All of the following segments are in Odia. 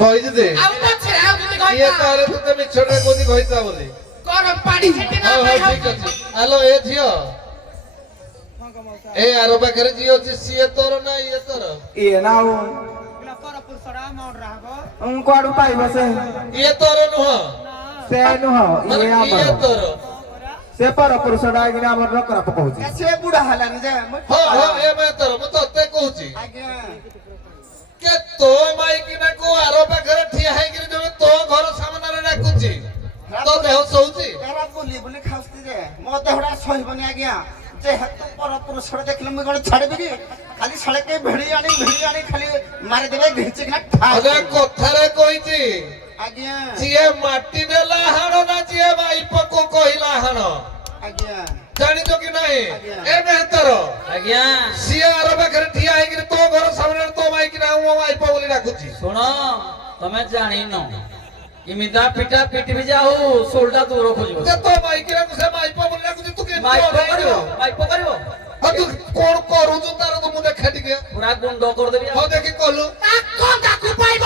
କହିଛି ଦେ ଆଉ ପଛରେ ଆଉ ଯଦି କହିଥା ଇଏ ତାର ତତେ ମିଛରେ କୋଦି କହିତା ବୋଲି ଗରମ ପାଣି ସେଠି ନା ହଉ ହଉ ଠିକ ଅଛି ଆଲୋ ଏ ଝିଅ ଏ ଆର ପାଖରେ ଝିଅ ଅଛି ସିଏ ତୋର ନା ଇଏ ତୋର ଇଏ ନା ଆଉ କୁଆଡୁ ପାଇବ ସେ ଇଏ ତୋର ନୁହଁ ସେ ନୁହଁ ମାନେ ଇଏ ଇଏ ଆମର ତୋର ସେ ପର ପୁରୁଷଟା ଆଜ୍ଞା ଆମର ରକରା ପକଉଛି ସେ ବୁଢା ହେଲାନି ଯେ ହଁ ହଁ ଏ ମେ ତୋର ମୁଁ ତତେ କହୁଛି ଆଜ୍ଞା କେ ତୋ ମାଇକିନା କୁ ଆର ପାଖରେ ଠିଆ ହେଇକିରି ଜଣେ ତୋ ଘର ସାମ୍ନାରେ ଡାକୁଛି ତୋ ଦେହ ସହୁଛି ଏରା ବୁଲି ବୁଲି ଖାଉଛନ୍ତି ଯେ ମୋ ଦେହଟା ସହିବନି ଆଜ୍ଞା ଯେହେତୁ ପର ପୁରୁଷଟା ଦେଖିଲେ ମୁଁ କଣ ଛାଡ଼ିବି କି ଖାଲି ସଳକେ ଭିଡ଼ି ଆଣି ଖାଲି ମାରିଦେବେ ଘିଚିକିନା ଅଜା କଥାରେ କହିଛି ଆଜ୍ଞା ଯିଏ ମାଟି ନେଲା ହାଣ ନା ଯିଏ ମାଇପକୁ କହିଲା ହାଣ ଆଜ୍ଞା ଜାଣିଛ କି ନାହିଁ ଏ ମେହତର ଆଜ୍ଞା ସିଏ ଆର ପାଖରେ ଠିଆ ହେଇକିରି ତୋ ଘର ସାମ୍ନାରେ ତୋ ମାଇକି ନା ମୋ ମାଇପ ବୋଲି ଡାକୁଛି ଶୁଣ ତମେ ଜାଣିନ ଇମିତା ପିଟା ପିଟିବି ଯେ ଆଉ ଶୋଲଟା ଦୂର ଖୋଜିବ ଯେ ତୋ ମାଇକି ନା ସେ ମାଇପ ବୋଲି ଡାକୁଛି ତୁ କେମିତି ମାଇପ ଅନେଇକି କରିବ ରହିବୁ? ମାଇପ କରିବ ଆଉ ତୁ କଣ କରୁଛୁ ତାର ତ ମୁଁ ଦେଖେ ଟିକେ ପୁରା ଗୁଣ୍ଡ କରିଦେବି ହଉ ଦେଖି କଲୁ ତାକୁ ପାଇବ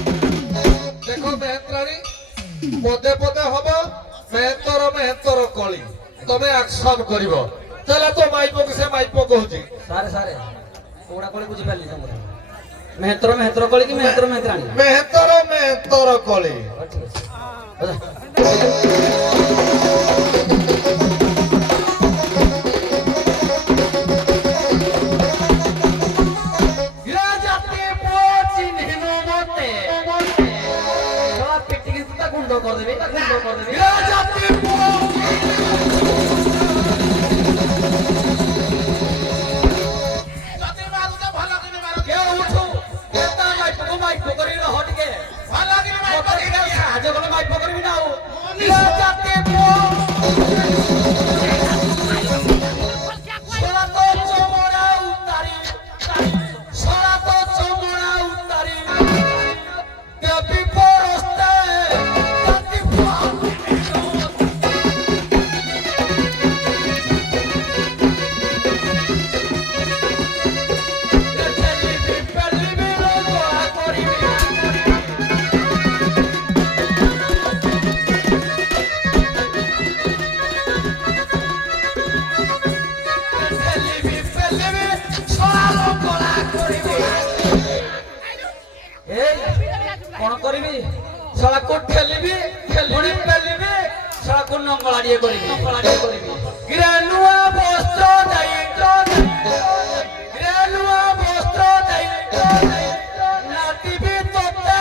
ଦେଖ ମେହେନ୍ତ୍ରାଣୀ ପଦେ ପଦେ ହବ ମେହେନ୍ତର କଳି ତମେ ଆକ୍ସନ କରିବ ତାହେଲେ ତୋ ମାଇପକୁ ସେ ମାଇପ କହୁଛି ସାରେ ସାରେ କୋଉଟା କଳି ବୁଝିପାରିଲି ତମର ମେହେତ୍ର କଳି କି ମେହେତ୍ର ମେହେତ୍ରାଣୀ ମେହେନ୍ତର କଳି ହଉ, ଠିକ ଅଛି ଗୁଣ୍ଡ କରିଦେବି ଯଦି ମାରୁଛ ଭଲ କିନି ମାର ଉଠୁ ମାଇପ କରି ରହ ଟିକେ ଭଲ କିନି ସାହାଯ୍ୟ କଲେ ମାଇପ କରିବି ନା ଆଉ କଣ କରିବି ଶାଳାକୁ ଠେଲିବି ପୁଣି ପେଲିବି ଶାଳାକୁ ନଙ୍ଗଳାଡିଏ କରିବି ଗ୍ରେନୁଆ ବସ୍ତ୍ର ଗ୍ରେନୁଆ ବସ୍ତ୍ର ନାଟିବି ତୋତେ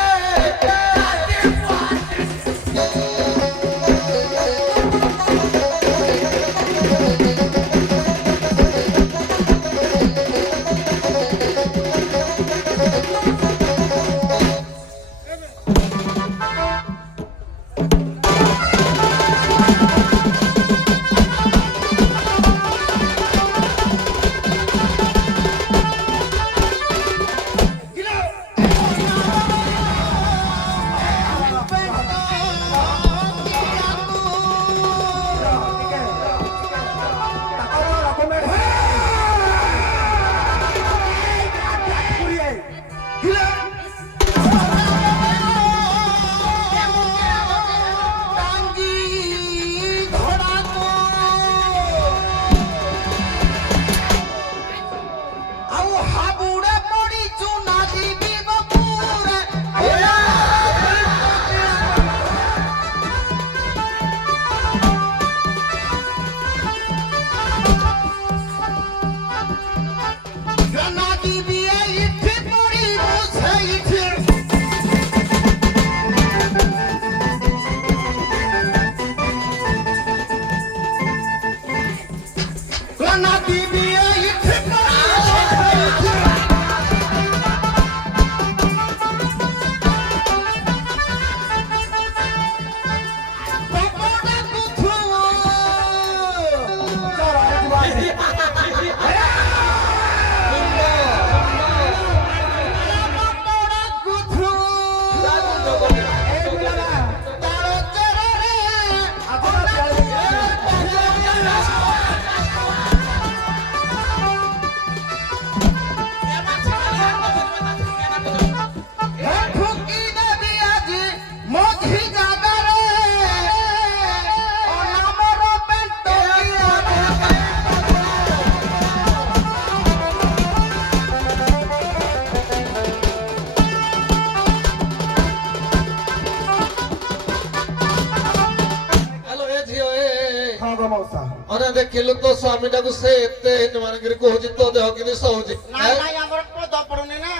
ଗো ମଉସା ଅନେ ଦେଖିଲୁ ତୋ ସ୍ୱାମୀଟାକୁ ସେ ଏତେ ମାନକିରି କହୁଛି ତୋ ଦେହ କେମିତି ସହୁଛି ନାଇଁ ନାଇଁ ଆମର ପଦ ପଡୁନି ନା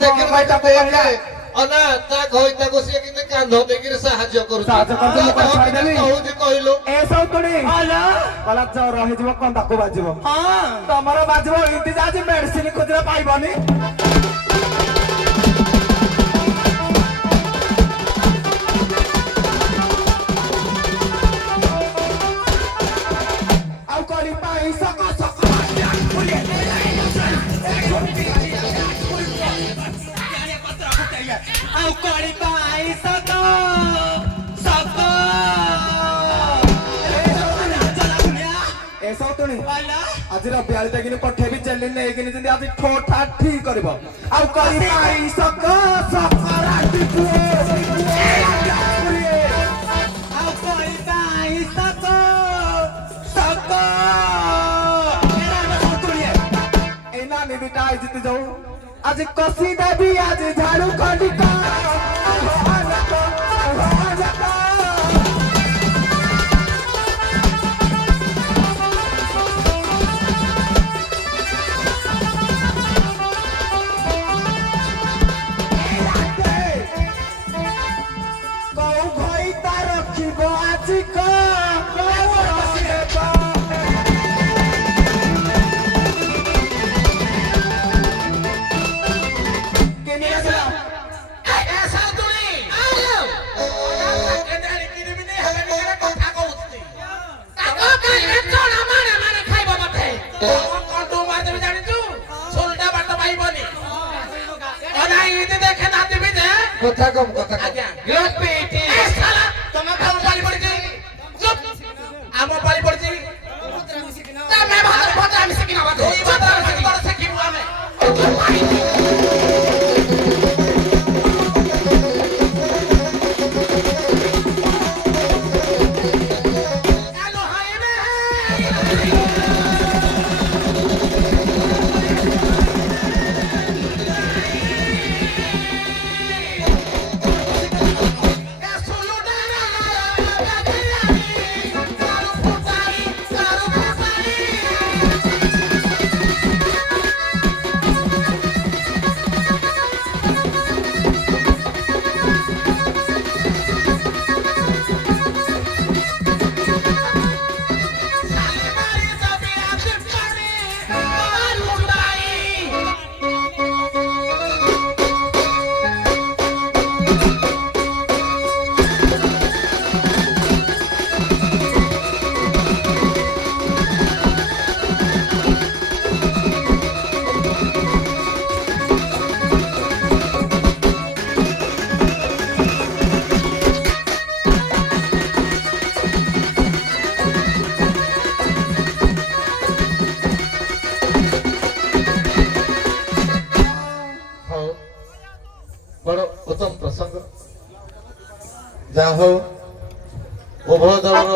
ଦେଖିଲୁ ଭାଇଟା ଦେଖେ ଅନା ତା ଘଇତାକୁ ସିଏ କେମିତି କାନ୍ଧ ଦେଇକିରି ସାହାଯ୍ୟ କରୁଛି ସାହାଯ୍ୟ କରୁଛି, ମୁଁ କଣ ଛାଡ଼ିଦେବି? କହୁଛି କହିଲୁ ଏ ସଉତୁଣୀ ଗଲା ଜର ହେଇଯିବ କନ୍ଦାକୁ ବାଜିବ ତମର ବାଜିବ ଏମିତି ଯେ ଆଜି ମେଡିସିନ ଖୋଜିଲେ ପାଇବନି ଆଉ କରି ପାଇଁ ସକ ସକ ଆଉ କରି ପାଇଁ ସକ ସକ ଏ ସଉତୁଣୀ ଆଜି ରବିଆଳି ଦେଖିନି ପଠେଇବି ଜେଲି ନେଇକିନି ଯେମିତି ଆଜି ଠୋଠା ଠିକ କରିବ ଆଉ କରି ପାଇଁ ସକ ସକ ରାତି ପୁଅ ଆଉ କରି ପାଇଁ ସକ ସକ এই নানি দুটা আই জিতে যাও আজ কষি দেবি আজ ঝাড়ু খন্ডিকা কৌ ভই তা রখিব আজি ক কথা কম কথা কম ତମେ ଭାବ ପାଳି ପଡିଛି ଚୁପ ଆମ ପାଳି ପଡିଛି ତମେ ଭଦ୍ର ଆମେ ଶିଖିନ ଶିଖିବୁ ଆମେ ବଡ ଉତ୍ତମ ପ୍ରସଙ୍ଗ ଯାହା ହଉ ଉଭୟ ଦଳର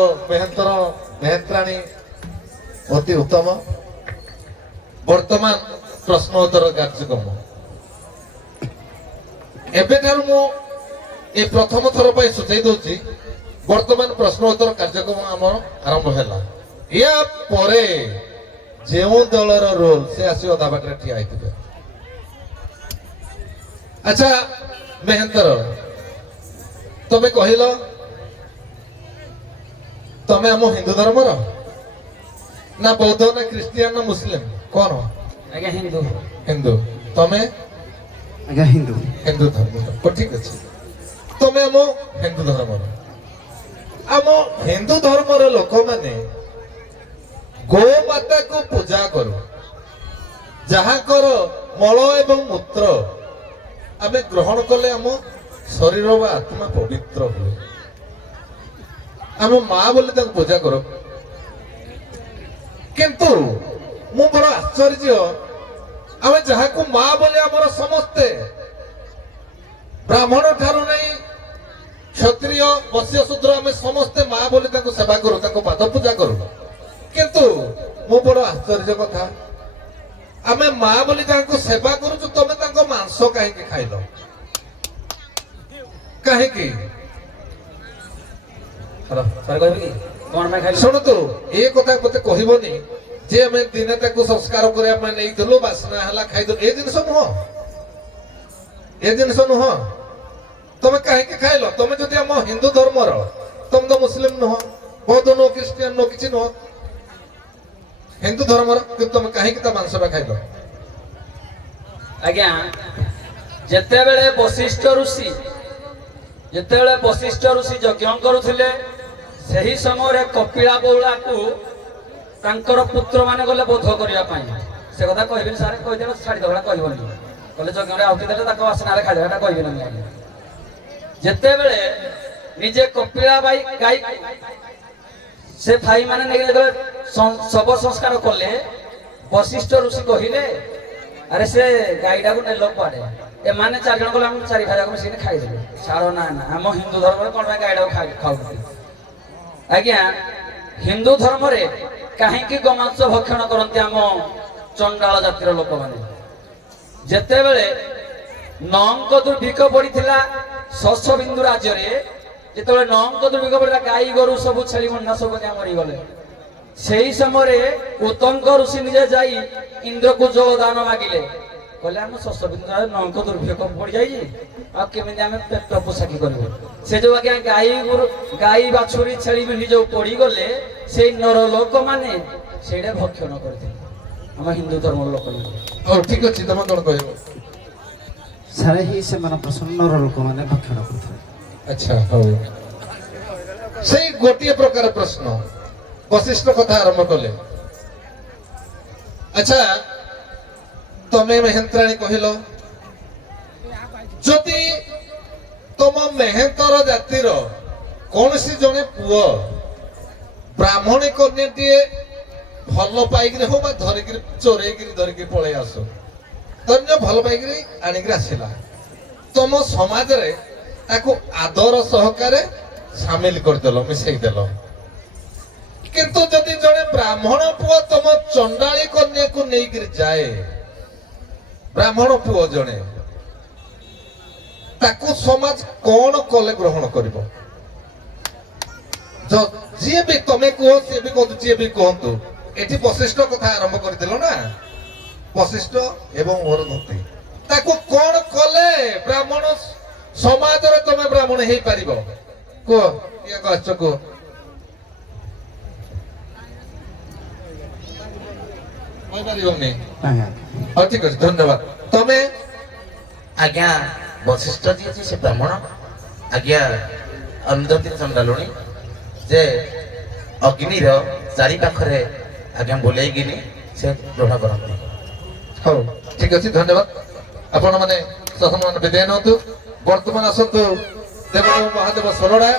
ମେହେନ୍ତ୍ରାଣୀ ଅତି ଉତ୍ତମ ବର୍ତ୍ତମାନ ପ୍ରଶ୍ନ ଉତ୍ତର କାର୍ଯ୍ୟକ୍ରମ ଏବେଠାରୁ ମୁଁ ଏ ପ୍ରଥମ ଥର ପାଇଁ ସୂଚାଇ ଦଉଛି ବର୍ତ୍ତମାନ ପ୍ରଶ୍ନ ଉତ୍ତର କାର୍ଯ୍ୟକ୍ରମ ଆମର ଆରମ୍ଭ ହେଲା ୟା ପରେ ଯେଉଁ ଦଳର ରୋଲ ସେ ଆସି ଅଧା ବାଟରେ ଠିଆ ହେଇଥିବେ ଆଚ୍ଛା ମେହେନ୍ତର ତମେ କହିଲ ତମେ ଆମ ହିନ୍ଦୁ ଧର୍ମର ନା ବୌଦ୍ଧ ନା ଖ୍ରୀଷ୍ଟିଆନ ନା ମୁସଲିମ କଣ ଆଜ୍ଞା ହିନ୍ଦୁ ହିନ୍ଦୁ ତମେ ଆଜ୍ଞା ହିନ୍ଦୁ ହିନ୍ଦୁ ଧର୍ମ ଠିକ ଅଛି ତମେ ଆମ ହିନ୍ଦୁ ଧର୍ମର ଆମ ହିନ୍ଦୁ ଧର୍ମର ଲୋକମାନେ ଗୋମାତାକୁ ପୂଜା କରୁ ଯାହାଙ୍କର ମଳ ଏବଂ ମୂତ୍ର ଆମେ ଗ୍ରହଣ କଲେ ଆମ ଶରୀର ବା ଆତ୍ମା ପବିତ୍ର ହୁଏ ଆମ ମା ବୋଲି ତାକୁ ପୂଜା କର କିନ୍ତୁ ମୁଁ ବଡ ଆଶ୍ଚର୍ଯ୍ୟ ଆମେ ଯାହାକୁ ମା ବୋଲି ଆମର ସମସ୍ତେ ବ୍ରାହ୍ମଣ ଠାରୁ ନେଇ କ୍ଷତ୍ରିୟ ବୈଶ୍ୟ ଶୂଦ୍ର ଆମେ ସମସ୍ତେ ମା ବୋଲି ତାଙ୍କୁ ସେବା କରୁ ତାଙ୍କୁ ପାଦ ପୂଜା କରୁ କିନ୍ତୁ ମୁଁ ବଡ ଆଶ୍ଚର୍ଯ୍ୟ କଥା ଆମେ ମା ବୋଲି ତାଙ୍କୁ ସେବା କରୁଛୁ ତମେ ତାଙ୍କ ମାଂସ କାହିଁକି ଖାଇଲ କାହିଁକି ସାର୍ କହିବେ କି କଣ ପାଇଁ ଖାଇଲୁ? ଶୁଣନ୍ତୁ ଏ କଥା ମତେ କହିବନି ଯେ ଆମେ ଦିନେ ତାକୁ ସଂସ୍କାର କରିବା ପାଇଁ ନେଇଥିଲୁ ବାସ୍ନା ହେଲା ଖାଇଦେଲୁ, ଏ ଜିନିଷ ନୁହଁ, ଏ ଜିନିଷ ନୁହଁ। ତମେ କାହିଁକି ଖାଇଲ? ତମେ ଯଦି ଆମ ହିନ୍ଦୁ ଧର୍ମର, ତମେ ତ ମୁସଲିମ ନୁହଁ, ବୌଦ୍ଧ ନୁହଁ, ଖ୍ରୀଷ୍ଟିଆନ ନୁହଁ, କିଛି ନୁହଁ, ହିନ୍ଦୁ ଧର୍ମର, କିନ୍ତୁ ତମେ କାହିଁକି ତା ମାଂସଟା ଖାଇଲ? ଆଜ୍ଞା ଯେତେବେଳେ ବଶିଷ୍ଠ ଋଷି ଯଜ୍ଞ କରୁଥିଲେ, ସେହି ସମୟରେ କପିଳା ବଉଳାକୁ ତାଙ୍କର ପୁତ୍ର ମାନେ ଗଲେ ବୋଧ କରିବା ପାଇଁ। ସେ କଥା କହିବେନି ସାର୍, କହିଦେବେ ଛାଡ଼ିଦେବେ, କହିବନି, କହିଲେ ଯଜ୍ଞରେ ଆହୁତି ଦେଲେ ତାକୁ ବାସ୍ନାରେ ଖାଇଦେବେ, ଏଟା କହିବେନି। ଆଜ୍ଞା ଯେତେବେଳେ ନିଜେ କପିଳା ଗାଈ ସେ ଭାଇ ମାନେ ନେଇକି ଯେତେବେଳେ ଶବ ସଂସ୍କାର କଲେ, ବଶିଷ୍ଠ ଋଷି କହିଲେ ଆରେ ସେ ଗାଈଟାକୁ ନେଲ କୁଆଡେ? ଏମାନେ 4 ଜଣ ଗଲେ, ଆମେ 4 ଭାଇ ଯାକ ମିଶିକି ଖାଇଦେଲେ। ଛାଡ଼ ନା ନା, ଆମ ହିନ୍ଦୁ ଧର୍ମରେ କଣ ପାଇଁ ଗାଈଟାକୁ ଖାଉଛନ୍ତି? ଆଜ୍ଞା ହିନ୍ଦୁ ଧର୍ମରେ କାହିଁକି ଗୋମାଂସ ଭକ୍ଷଣ କରନ୍ତି ଆମ ଚଣ୍ଡାଳ ଜାତିର ଲୋକମାନେ? ଯେତେବେଳେ ନଅଙ୍କ ଦୁର୍ଭିକ୍ଷ ପଡିଥିଲା ଶଶବିନ୍ଦୁ ରାଜ୍ୟରେ, ଯେତେବେଳେ ନଅଙ୍କ ଦୁର୍ଭିକ୍ଷ ପଡିଲା, ଗାଈ ଗୋରୁ ସବୁ ଛେଳି ମଣ୍ଡା ସବୁ ମରିଗଲେ, ସେହି ସମୟରେ ଉତ୍ତଙ୍କ ଋଷି ନିଜେ ଯାଇ ଇନ୍ଦ୍ରକୁ ଯୋଗ ଦାନ ମାଗିଲେ। କହିଲେ ଆମ ଶଶବିନ୍ଦୁ ନଅଙ୍କ ଦୁର୍ଭିକ୍ଷ ପଡିଯାଇଛି, ଆଉ କେମିତି ଆମେ ପେଟ ପୋଷାକି କରିବୁ? ସେ ଯୋଉ ଆଜ୍ଞା ଗାଈ ବାଛୁରୀ ଛେଳି ବି ଯୋଉ ପଡିଗଲେ, ସେଇ ନର ଲୋକମାନେ ସେଇଟା ଭକ୍ଷଣ କରିଥିଲେ, ଆମ ହିନ୍ଦୁ ଧର୍ମର ଲୋକମାନେ। ହଉ ଠିକ ଅଛି, ତମେ କଣ କହିବ? ସାରେ ହିଁ ସେମାନେ ପ୍ରସନ୍ନର ଲୋକମାନେ ଭକ୍ଷଣ କରୁଥିଲେ। ଆଚ୍ଛା ହଉ, ସେଇ ଗୋଟିଏ ପ୍ରକାର ପ୍ରଶ୍ନ ବଶିଷ୍ଠ କଥା ଆରମ୍ଭ କଲେ। ଆଚ୍ଛା ତମେ ମେହେନ୍ତ୍ରାଣୀ କହିଲ, ଯଦି ତମ ମେହେନ୍ତର ଜାତିର କୌଣସି ଜଣେ ପୁଅ ବ୍ରାହ୍ମଣୀ କନ୍ୟାଟିଏ ଭଲ ପାଇକିରି ହଉ ବା ଧରିକିରି ଚୋରେଇକିରି ଧରିକି ପଳେଇ ଆସୁ, ଧନ୍ୟ ଭଲ ପାଇକିରି ଆଣିକିରି ଆସିଲା, ତମ ସମାଜରେ ତାକୁ ଆଦର ସହକାରେ ସାମିଲ କରିଦେଲ, ମିଶେଇଦେଲ। କିନ୍ତୁ ଯଦି ଜଣେ ବ୍ରାହ୍ମଣ ପୁଅ ତମ ଚଣ୍ଡାଳୀ କନ୍ୟାକୁ ନେଇକିରି ଯାଏ, ବ୍ରାହ୍ମଣ ପୁଅ ଜଣେ, ତାକୁ ସମାଜ କଣ କଲେ ଗ୍ରହଣ କରିବ? ଯିଏ ବି ତମେ କୁହ, ସିଏ ବି କୁହନ୍ତୁ, ଯିଏ ବି କୁହନ୍ତୁ, ଏଠି ବଶିଷ୍ଠ କଥା ଆରମ୍ଭ କରିଦେଲ ନା, ବଶିଷ୍ଠ ଏବଂ ଅରୁନ୍ଧତୀ, ତାକୁ କଣ କଲେ ବ୍ରାହ୍ମଣ ସମାଜରେ ତମେ ବ୍ରାହ୍ମଣ ହେଇପାରିବ? କୁହ, କିଏ କହିଛ କୁହ? କହିପାରିବନି? ହଉ ଠିକ ଅଛି, ଧନ୍ୟବାଦ। ତମେ? ଆଜ୍ଞା ବଶିଷ୍ଠ ଯିଏ ଅଛି ସେ ବ୍ରାହ୍ମଣ, ଆଜ୍ଞା ଅରୁନ୍ଧତୀ ଚଣ୍ଡାଳୁଣୀ, ଯେ ଅଗ୍ନିର 4 ପାଖରେ ଆଜ୍ଞା ବୁଲେଇକିନି ସେ ଗ୍ରହଣ କରନ୍ତି। ହଉ ଠିକ ଅଛି, ଧନ୍ୟବାଦ। ଆପଣ ମାନେ ବିଦାୟ ନିଅନ୍ତୁ। ବର୍ତ୍ତମାନ ଆସନ୍ତୁ ଦେବ ମହାଦେବ ସୋଲଡ଼ା।